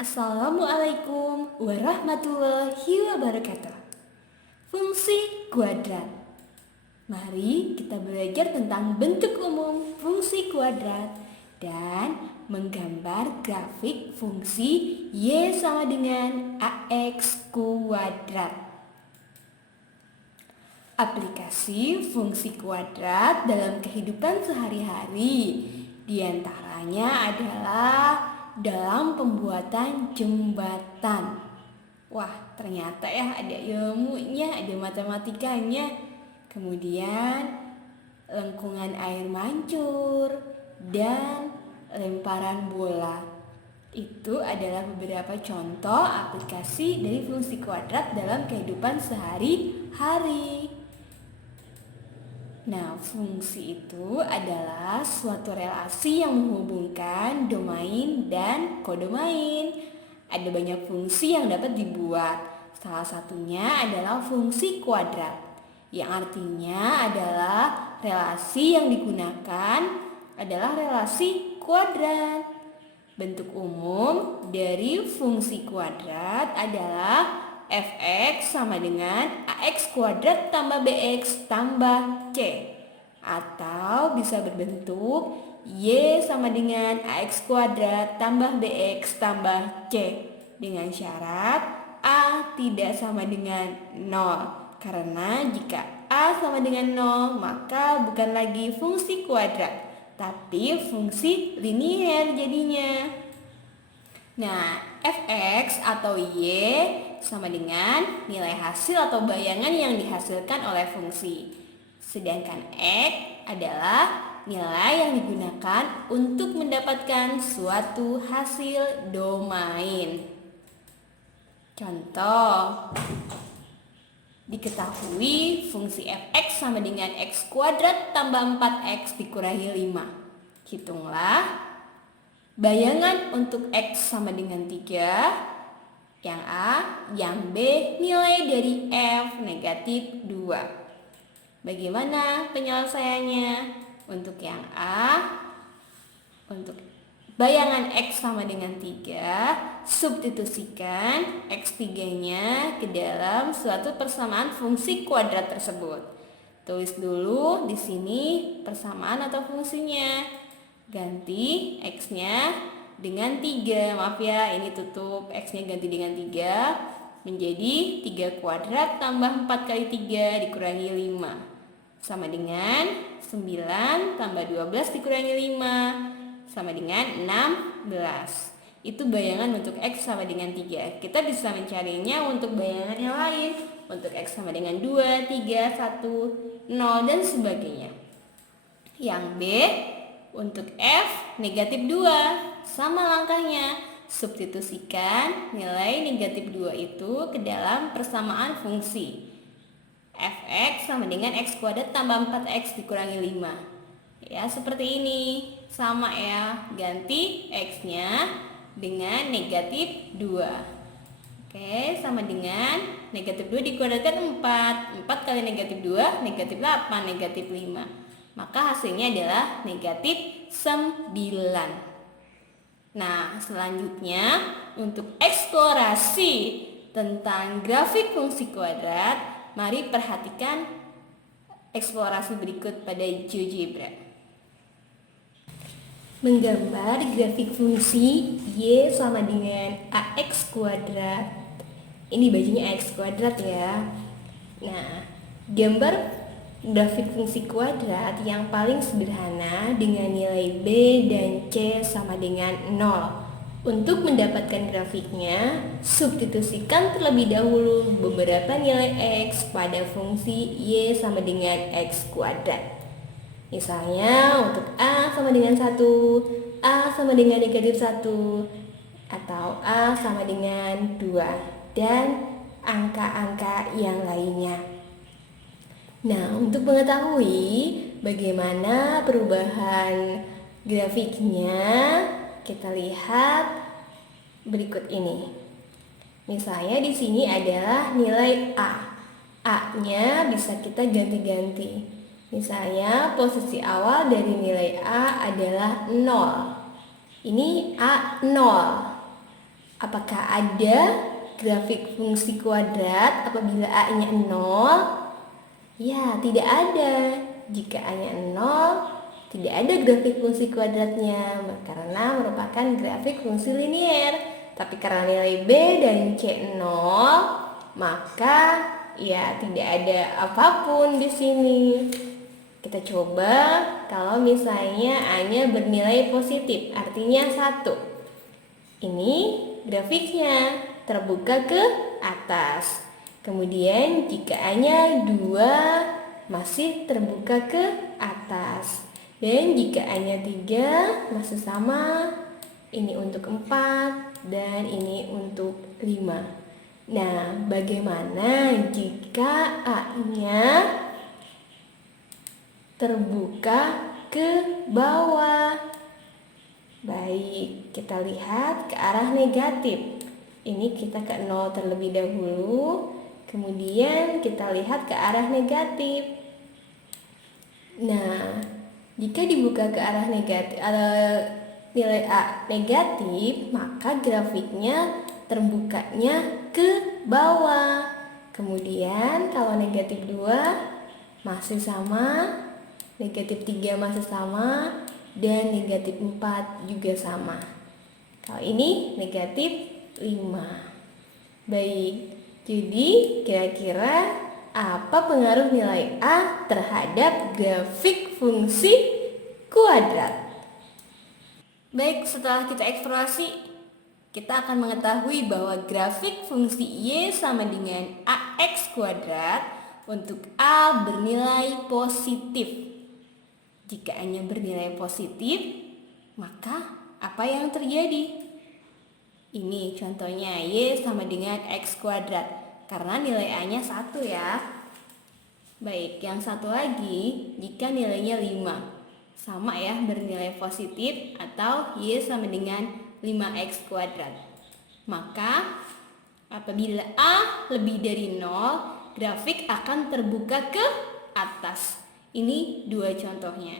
Assalamualaikum warahmatullahi wabarakatuh. Fungsi kuadrat. Mari kita belajar tentang bentuk umum fungsi kuadrat dan menggambar grafik fungsi Y sama dengan AX kuadrat. Aplikasi fungsi kuadrat dalam kehidupan sehari-hari diantaranya adalah dalam pembuatan jembatan. Wah, ternyata ya ada ilmunya, ada matematikanya. Kemudian lengkungan air mancur dan lemparan bola. Itu adalah beberapa contoh aplikasi dari fungsi kuadrat dalam kehidupan sehari-hari. Nah, fungsi itu adalah suatu relasi yang menghubungkan domain dan kodomain. Ada banyak fungsi yang dapat dibuat. Salah satunya adalah fungsi kuadrat, yang artinya adalah relasi yang digunakan adalah relasi kuadrat. Bentuk umum dari fungsi kuadrat adalah fx sama dengan ax kuadrat tambah bx tambah c, atau bisa berbentuk y sama dengan ax kuadrat tambah bx tambah c dengan syarat a tidak sama dengan 0, karena jika a sama dengan 0 maka bukan lagi fungsi kuadrat tapi fungsi linier jadinya. Nah, fx atau y sama dengan nilai hasil atau bayangan yang dihasilkan oleh fungsi. Sedangkan x adalah nilai yang digunakan untuk mendapatkan suatu hasil domain. Contoh, diketahui fungsi fx sama dengan x kuadrat tambah 4x dikurangi 5. Hitunglah bayangan untuk x sama dengan 3, yang A, yang B nilai dari F negatif 2. Bagaimana penyelesaiannya? Untuk yang A, untuk bayangan X sama dengan 3, substitusikan X3-nya ke dalam suatu persamaan fungsi kuadrat tersebut. Tulis dulu di sini persamaan atau fungsinya. Ganti X-nya dengan 3, maaf ya ini tutup, X-nya ganti dengan 3 menjadi 3 kuadrat tambah 4 kali 3 dikurangi 5 sama dengan 9 tambah 12 dikurangi 5 sama dengan 16. Itu bayangan untuk X sama dengan 3. Kita bisa mencarinya untuk bayangan yang lain, untuk X sama dengan 2, 3, 1, 0 dan sebagainya. Yang B, untuk F negatif 2, sama langkahnya, substitusikan nilai negatif 2 itu ke dalam persamaan fungsi fx sama dengan x kuadrat tambah 4x dikurangi 5. Ya, seperti ini. Sama ya, ganti x-nya dengan negatif 2. Oke, sama dengan negatif 2 dikuadratkan 4. 4 kali negatif 2, negatif 8, negatif 5. Maka hasilnya adalah negatif 9. Nah, selanjutnya untuk eksplorasi tentang grafik fungsi kuadrat, mari perhatikan eksplorasi berikut pada GeoGebra. Menggambar grafik fungsi Y sama dengan AX kuadrat. Ini bajunya AX kuadrat ya. Nah, gambar grafik fungsi kuadrat yang paling sederhana dengan nilai B dan C sama dengan 0. Untuk mendapatkan grafiknya, substitusikan terlebih dahulu beberapa nilai X pada fungsi Y sama dengan X kuadrat. Misalnya untuk A sama dengan 1, A sama dengan negatif 1, atau A sama dengan 2, dan angka-angka yang lainnya. Nah, untuk mengetahui bagaimana perubahan grafiknya, kita lihat berikut ini. Misalnya di sini adalah nilai A. A-nya bisa kita ganti-ganti. Misalnya posisi awal dari nilai A adalah 0. Ini A 0. Apakah ada grafik fungsi kuadrat apabila A-nya 0? Ya, tidak ada. Jika A-nya 0, tidak ada grafik fungsi kuadratnya karena merupakan grafik fungsi linier. Tapi karena nilai B dan C 0, maka ya tidak ada apapun di sini. Kita coba kalau misalnya A-nya bernilai positif, artinya 1. Ini grafiknya terbuka ke atas. Kemudian jika A-nya 2 masih terbuka ke atas. Dan jika A-nya 3 masih sama. Ini untuk 4 dan ini untuk 5. Nah, bagaimana jika A-nya terbuka ke bawah? Baik, kita lihat ke arah negatif. Ini kita ke 0 terlebih dahulu, kemudian kita lihat ke arah negatif. Nah, jika dibuka ke arah negatif, nilai A negatif, maka grafiknya terbukanya ke bawah. Kemudian kalau negatif 2 masih sama, negatif 3 masih sama, dan negatif 4 juga sama. Kalau ini negatif 5. Baik, jadi kira-kira apa pengaruh nilai A terhadap grafik fungsi kuadrat? Baik, setelah kita eksplorasi, kita akan mengetahui bahwa grafik fungsi Y sama dengan AX kuadrat untuk A bernilai positif. Jika A-nya bernilai positif, maka apa yang terjadi? Ini contohnya Y sama dengan X kuadrat, karena nilai A-nya 1 ya. Baik, yang satu lagi, jika nilainya 5, sama ya, bernilai positif atau Y sama dengan 5X kuadrat. Maka apabila A lebih dari 0, grafik akan terbuka ke atas. Ini 2 contohnya.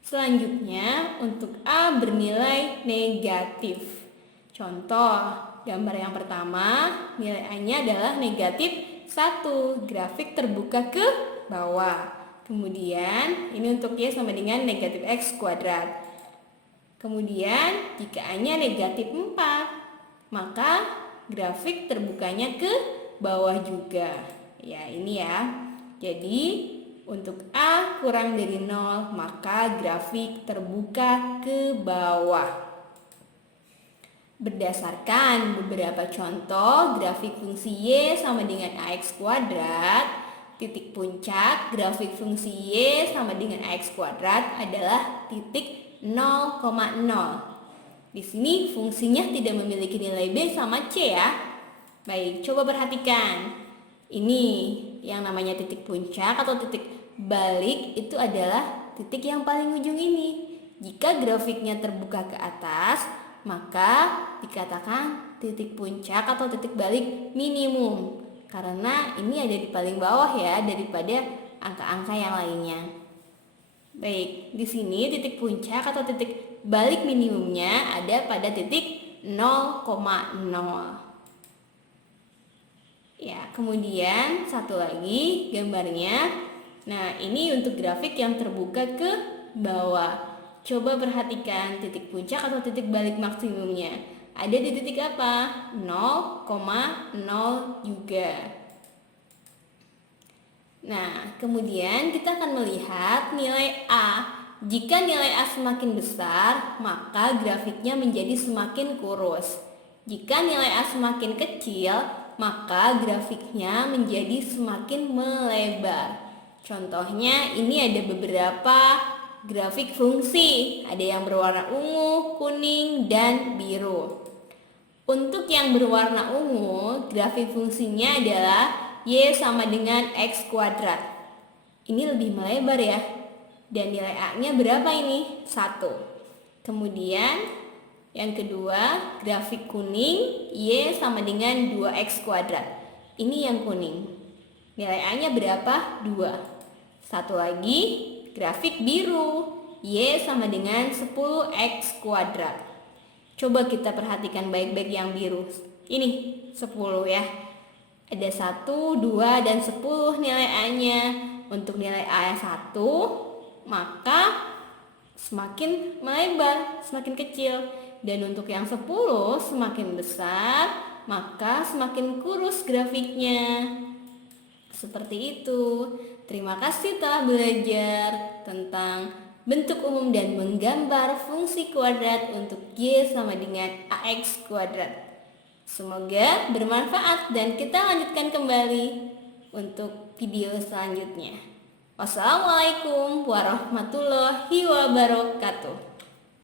Selanjutnya untuk A bernilai negatif. Contoh, gambar yang pertama, nilai A-nya adalah negatif 1. Grafik terbuka ke bawah. Kemudian ini untuk Y sama dengan negatif X kuadrat. Kemudian jika A-nya negatif 4, maka grafik terbukanya ke bawah juga. Ya, ini ya. Jadi untuk A kurang dari 0, maka grafik terbuka ke bawah. Berdasarkan beberapa contoh grafik fungsi Y sama dengan AX kuadrat, titik puncak grafik fungsi Y sama dengan AX kuadrat adalah titik 0,0. Di sini fungsinya tidak memiliki nilai B sama C ya. Baik, coba perhatikan. Ini yang namanya titik puncak atau titik balik itu adalah titik yang paling ujung ini. Jika grafiknya terbuka ke atas, maka dikatakan titik puncak atau titik balik minimum. Karena ini ada di paling bawah ya daripada angka-angka yang lainnya. Baik, di sini titik puncak atau titik balik minimumnya ada pada titik 0,0. Ya, kemudian satu lagi gambarnya. Nah, ini untuk grafik yang terbuka ke bawah. Coba perhatikan titik puncak atau titik balik maksimumnya. Ada di titik apa? 0,0 juga. Nah, kemudian kita akan melihat nilai A. Jika nilai A semakin besar, maka grafiknya menjadi semakin kurus. Jika nilai A semakin kecil, maka grafiknya menjadi semakin melebar. Contohnya ini ada beberapa grafik fungsi. Ada yang berwarna ungu, kuning, dan biru. Untuk yang berwarna ungu, grafik fungsinya adalah Y sama dengan X kuadrat. Ini lebih melebar ya. Dan nilai A-nya berapa ini? 1. Kemudian yang kedua, grafik kuning, Y sama dengan 2X kuadrat. Ini yang kuning. Nilai A-nya berapa? 2. Satu lagi, grafik biru. Y sama dengan 10X kuadrat. Coba kita perhatikan baik-baik yang biru. Ini 10 ya. Ada 1, 2, dan 10 nilai A-nya. Untuk nilai A 1, maka semakin melebar, semakin kecil. Dan untuk yang 10 semakin besar, maka semakin kurus grafiknya. Seperti itu. Terima kasih telah belajar tentang bentuk umum dan menggambar fungsi kuadrat untuk Y sama dengan AX kuadrat. Semoga bermanfaat dan kita lanjutkan kembali untuk video selanjutnya. Wassalamualaikum warahmatullahi wabarakatuh.